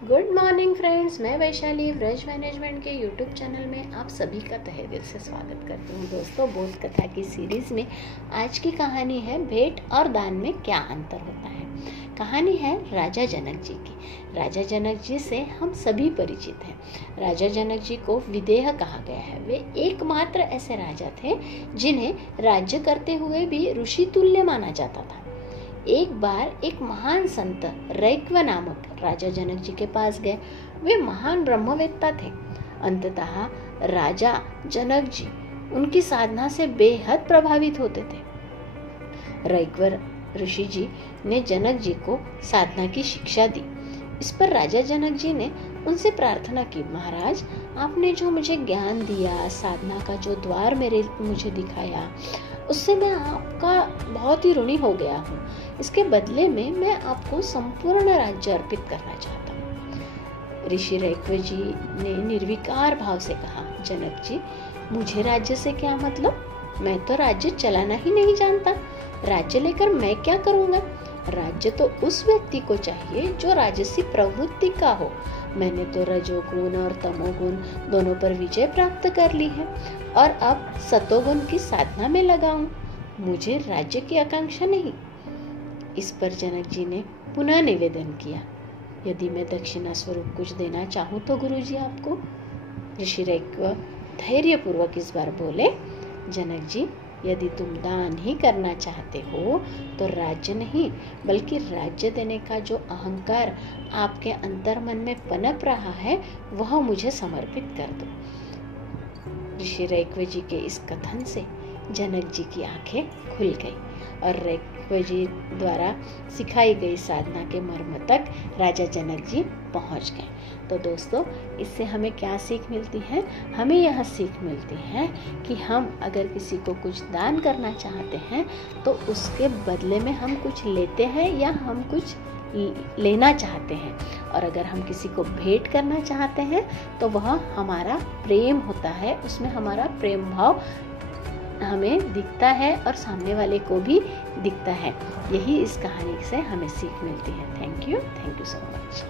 Good morning friends, मैं Vaishali Vraj management के YouTube channel में आप सभी का तहे दिल से स्वागत करती हूँ। दोस्तों, बोध कथा की सीरीज़ में आज की कहानी है भेंट और दान में क्या अंतर होता है। कहानी है राजा जनक जी की। राजा जनक जी से हम सभी परिचित हैं। राजा जनक जी को विदेह कहा गया है। वे एकमात्र ऐसे राजा थे जिन्हें राज्य करते हुए भी ऋषि तुल्य माना जाता था। एक बार एक महान संत रैक्व नामक राजा जनक जी के पास गए। वे महान ब्रह्मवेत्ता थे। अंततः राजा जनक जी उनकी साधना से बेहद प्रभावित होते थे। रैक्व ऋषि जी ने जनक जी को साधना की शिक्षा दी। इस पर राजा जनक जी ने उनसे प्रार्थना की, महाराज, आपने जो मुझे ज्ञान दिया, साधना का जो द्वार मुझे दिखाया, उससे मैं आपका बहुत ही ऋणी हो गया हूँ। इसके बदले में मैं आपको संपूर्ण राज्य अर्पित करना चाहता हूँ। ऋषि रैक्व जी ने निर्विकार भाव से कहा, जनक जी, मुझे राज्य से क्या मतलब? मैं तो राज्य चलाना ही नहीं जानता। राज्य लेकर मैं क्या करूँगा? राज्य तो उस व्यक्ति को चाहिए जो राजसी प्रवृत्ति का हो। मैंने तो रजोगुण और तमोगुण दोनों पर विजय प्राप्त कर ली है और अब सतोगुण की साधना में लगा हूँ। मुझे राज्य की आकांक्षा नहीं। इस पर जनक जी ने पुनः निवेदन किया, यदि मैं दक्षिणा स्वरूप कुछ देना चाहूँ तो गुरुजी आपको। ऋषि रैक्व धैर्यपूर्वक इस बार बोले, जनक जी, यदि तुम दान ही करना चाहते हो तो राज्य नहीं बल्कि राज्य देने का जो अहंकार आपके अंतर्मन में पनप रहा है वह मुझे समर्पित कर दो। ऋषि रैक्व जी के इस कथन से जनक जी की आंखें खुल गई और रैक्व जी द्वारा सिखाई गई साधना के मर्म तक राजा जनक जी पहुंच गए। तो दोस्तों, इससे हमें क्या सीख मिलती है? हमें यह सीख मिलती है कि हम अगर किसी को कुछ दान करना चाहते हैं तो उसके बदले में हम कुछ लेते हैं या हम कुछ लेना चाहते हैं, और अगर हम किसी को भेंट करना चाहते हैं तो वह हमारा प्रेम होता है। उसमें हमारा प्रेम भाव हमें दिखता है और सामने वाले को भी दिखता है। यही इस कहानी से हमें सीख मिलती है। Thank you so much.